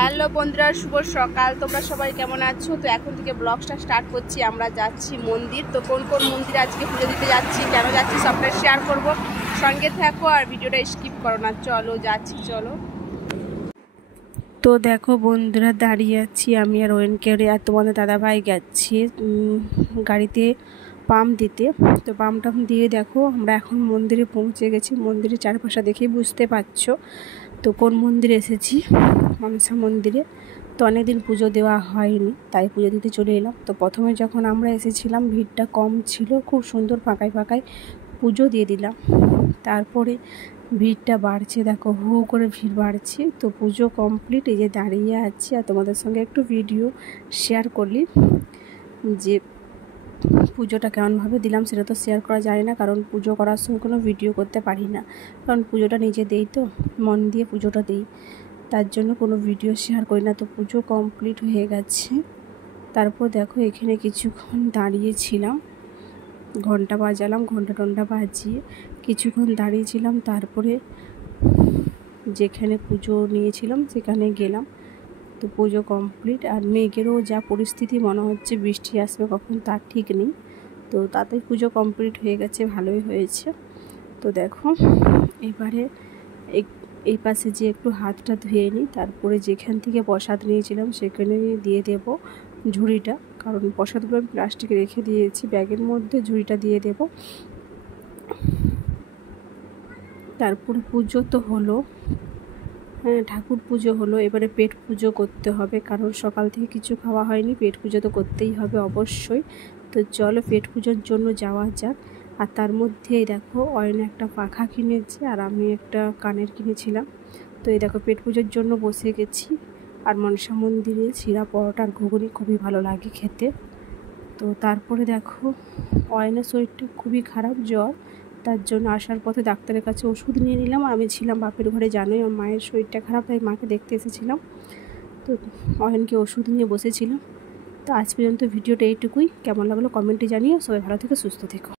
Hello বন্ধুরা, শুভ সকাল। তোমরা সবাই কেমন আছো? তো এখন থেকে ব্লগটা স্টার্ট করছি। আমরা যাচ্ছি মন্দির। তো কোন কোন মন্দিরে আজকে পুজো দিতে যাচ্ছি, কেন যাচ্ছি সবটা শেয়ার করব। সঙ্গে থাকো আর ভিডিওটা স্কিপ করো না। চলো যাচ্ছি, চলো। তো দেখো বন্ধুরা, দাঁড়িয়ে আছি আমি আর ওয়েনকেরে, আর তোমাদের দাদাভাই যাচ্ছি গাড়িতে পাম্প দিতে। তো পাম্প দিয়ে দেখো আমরা এখন মন্দিরে পৌঁছে গেছি। মন্দিরের চারপাশে দেখেই বুঝতে পারছো তো কোন মন্দিরে এসেছি, মনসা মন্দিরে। তো অনেকদিন পুজো দেওয়া হয়নি, তাই পুজো দিতে চলে এলাম। তো প্রথমে যখন আমরা এসেছিলাম ভিড়টা কম ছিল, খুব সুন্দর ফাঁকায় ফাঁকায় পুজো দিয়ে দিলাম। তারপরে ভিড়টা বাড়ছে, দেখো হু করে ভিড় বাড়ছে। তো পুজো কমপ্লিট, এই যে দাঁড়িয়ে আছি আর তোমাদের সঙ্গে একটু ভিডিও শেয়ার করলি যে পুজোটা কেমনভাবে দিলাম। সেটা তো শেয়ার করা যায় না, কারণ পুজো করার সময় কোনো ভিডিও করতে পারি না, কারণ পুজোটা নিজে দেই, তো মন দিয়ে পুজোটা দিই, তার জন্য কোনো ভিডিও শেয়ার করি না। তো পুজো কমপ্লিট হয়ে গেছে। তারপর দেখো এখানে কিছুক্ষণ দাঁড়িয়েছিলাম, ঘন্টা বাজালাম, ঘন্টা বাজিয়ে কিছুক্ষণ দাঁড়িয়েছিলাম। তারপরে যেখানে পুজো নিয়েছিলাম সেখানে গেলাম। তো পুজো কমপ্লিট, আর মেঘেরও যা পরিস্থিতি, মনে হচ্ছে বৃষ্টি আসবে কখন তার ঠিক নেই। তো তাতেই পুজো কমপ্লিট হয়ে গেছে, ভালোই হয়েছে। তো দেখো এবারে এই পাশে যে একটু হাতটা ধুয়ে নিই, তারপরে যেখান থেকে প্রসাদ নিয়েছিলাম সেখানে দিয়ে দেব ঝুড়িটা, কারণ প্রসাদগুলো আমি প্লাস্টিকে রেখে দিয়েছি ব্যাগের মধ্যে, ঝুড়িটা দিয়ে দেব। তারপরে পুজো তো হলো, হ্যাঁ ঠাকুর পুজো হলো। এবারে পেট পুজো করতে হবে, কারণ সকাল থেকে কিছু খাওয়া হয়নি, পেট পুজো তো করতেই হবে অবশ্যই। তো চলো পেট পুজোর জন্য যাওয়া যাক। আর তার মধ্যেই দেখো অয়নে একটা পাখা কিনেছে আর আমি একটা কানের কিনেছিলাম। তো এই দেখো পেট পুজোর জন্য বসে গেছি। আর মনসা মন্দিরে চিড়া পরোটা আর ঘুগনি খুবই ভালো লাগে খেতে। তো তারপরে দেখো অয়নের শরীরটা খুবই খারাপ, জ্বর, তার জন্য আসার পথে ডাক্তারের কাছে ওষুধ নিয়ে নিলাম। আর আমি ছিলাম বাপের ঘরে, জানোই আমার মায়ের শরীরটা খারাপ, তাই মাকে দেখতে এসেছিলাম। তো অয়নকে ওষুধ নিয়ে বসেছিলাম। তো আজ পর্যন্ত ভিডিওটা এইটুকুই। কেমন লাগলো কমেন্টে জানিও। সবাই ভালো থেকে সুস্থ থেকো।